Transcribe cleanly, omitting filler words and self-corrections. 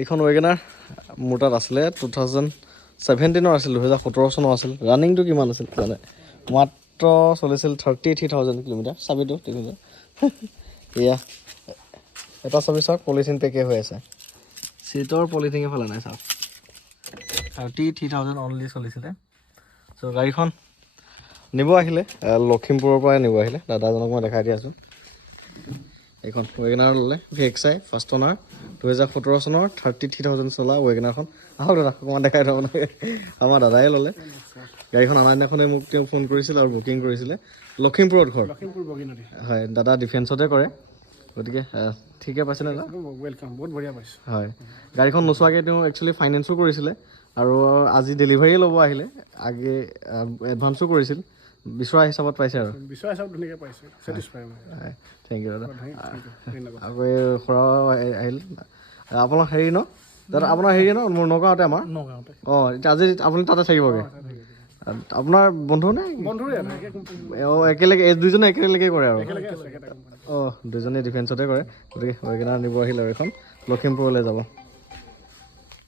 এইখন ৱেগনাৰ মোৰ তাত আছিলে 2017 আছিল 2017 চনৰ আছিল ৰানিংটো কিমান আছিল জানে মাত্ৰ চলিছিল 33,000 কিলোমিটাৰ চাবিটো দেখিছে এয়া এটা চাবি চাওক পলিথিন পেকে হৈ আছে চিটৰ পলিথিনে ফেলা নাই চাওক 33,000 অনলি চলিছিলে চ' গাড়ীখন নিব আহিলে লখিমপুৰৰ পৰা নিব আহিলে দাদাজনক মই দেখাই দি আছোঁ এইখন ৱেগনাৰ ল'লে VXI ফাৰ্ষ্ট অনাৰ 2017 চনৰ 33,000 চলা ৱেগনাৰখন আহক দাদা অকণমান দেখাই থ'ব লাগে আমাৰ দাদাই ল'লে গাড়ীখন অনাৰ দিনাখনে মোক তেওঁ ফোন কৰিছিল আৰু বুকিং কৰিছিলে লখিমপুৰত ঘৰ হয় দাদা ডিফেন্সতে কৰে গতিকে ঠিকে পাইছে দাদা ৱেলকাম বহুত বঢ়িয়া পাইছোঁ হয় গাড়ীখন নোচোৱাকৈ তেওঁ একচুৱেলি ফাইনেন্সো কৰিছিলে আৰু আজি ডেলিভাৰীয়ে ল'ব আহিলে আগে এডভান্সো কৰিছিল বিচৰা হিচাপত পাইছে আৰু বিচৰা হিচাপত ধুনীয়াকৈ পাইছোঁ ছেটিছফাই হয় থেংক ইউ দাদা ধন্যবাদ আকৌ এই খুৰা আহিল আপোনাৰ হেৰি ন দাদা আপোনাৰ হেৰি ন মোৰ নগাঁৱতে আমাৰ নগাঁৱতে অঁ এতিয়া আজি আপুনি তাতে থাকিবগৈ আপোনাৰ বন্ধু নে বন্ধুৰে অঁ একেলগে এই দুইজনে একেলগে কৰে আৰু একেলগে আছে একেটা অঁ দুইজনে ডিফেন্সতে কৰে গতিকে ৱেগনাৰ নিব আহিলে আৰু এখন লখিমপুৰলৈ যাব